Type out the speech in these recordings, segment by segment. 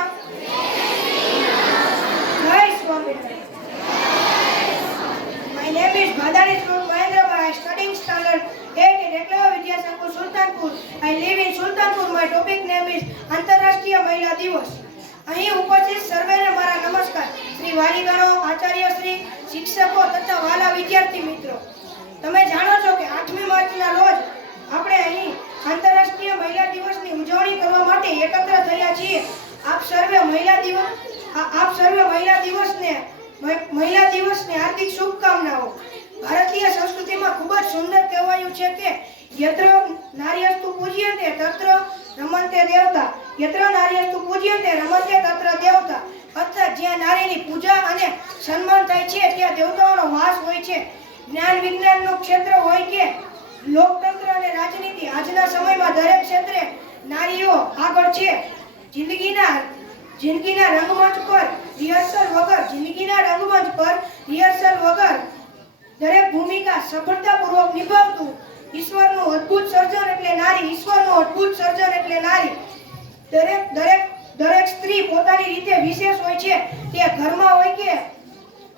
નમઃ જય Swaminarayan My name is Bhadani Sroot Mahendrabhai. I studying standard 8 in Eklavya Vidya Sankur Sultanpur. I live in Sultanpur. My topic name is આંતરરાષ્ટ્રીય મહિલા દિવસ અહીં ઉપસ્થિત સર્વેને મારા નમસ્કાર શ્રી વાલીગણો, આચાર્ય શ્રી, શિક્ષકો તથા વાલા વિદ્યાર્થી મિત્રો તમે જાણો છો કે આઠમી માર્ચના રોજ આપણે અહીં આંતરરાષ્ટ્રીય મહિલા દિવસની ઉજવણી કરવા માટે એકત્ર થયા છીએ મહિલા દિવસ આપ સર્વે મહિલા દિવસને મહિલા દિવસની હાર્દિક શુભકામનાઓ. ભારતીય સંસ્કૃતિમાં ખૂબ જ સુંદર કહેવાયું છે કે યત્ર નાર્યસ્તુ પૂજ્યતે તત્ર રમંતે દેવતા, યત્ર નાર્યસ્તુ પૂજ્યતે રમંતે તત્ર દેવતા, અર્થાત જ્યાં નારીની પૂજા અને સન્માન થાય છે, ત્યાં દેવતાઓનો વાસ હોય છે. જ્ઞાન વિજ્ઞાનનું ક્ષેત્ર હોય કે લોકતંત્ર અને રાજનીતિ, આજના સમયમાં દરેક ક્ષેત્રે નારીઓ આગળ છે. જિંદગીના જિંદગીના રંગમંચ પર રિહર્સલ વગર, જિંદગીના રંગમંચ પર રિહર્સલ વગર દરેક ભૂમિકા સફળતાપૂર્વક નિભાવતું. ઈશ્વરનું અદ્ભુત સર્જન એટલે નારી, ઈશ્વરનું અદ્ભુત સર્જન એટલે નારી. દરેક દરેક દરેક સ્ત્રી પોતાની રીતે વિશેષ હોય છે. તે ઘરમાં હોય કે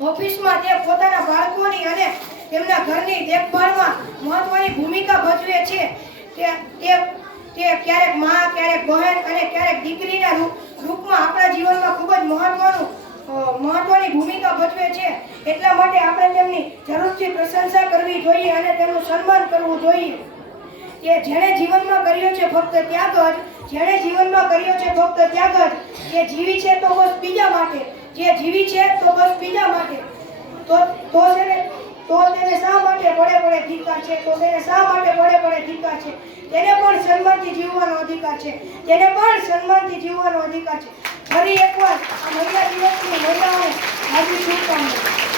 ઓફિસમાં, તે પોતાના બાળકોની અને તેમના ઘરની દેખભાળમાં મહત્વની ભૂમિકા ભજવે છે. તે તે તે ક્યારેક મા, ક્યારેક બહેન અને ક્યારેક દીકરીના રૂપ રૂપમાં આપણા જીવનમાં ખૂબ જ મહત્વનું અ, ભૂમિકા ભજવે છે. એટલા માટે આપણે તેમની જરૂરથી પ્રશંસા કરવી જોઈએ અને તેમનું સન્માન કરવું જોઈએ. કે જેણે જીવનમાં કર્યો છે ફક્ત ત્યાગ જ, જેણે જીવનમાં કર્યો છે ફક્ત ત્યાગ જ, જે જીવી છે તો બસ બીજા માટે, જે જીવી છે તો બસ બીજા માટે. તો તો તેને તો તેને શા માટે પડે પડે ધિક્કાર છે? તો તેને શા માટે પડે પડે ધિક્કાર છે? તેને પણ સન્માનથી જીવવાનો અધિકાર છે. તેને પણ સન્માનથી જીવવાનો અધિકાર છે. ફરી એકવાર આ મહિલા દિવસની મહિલાઓને હાર્દિક શુભકામનાઓ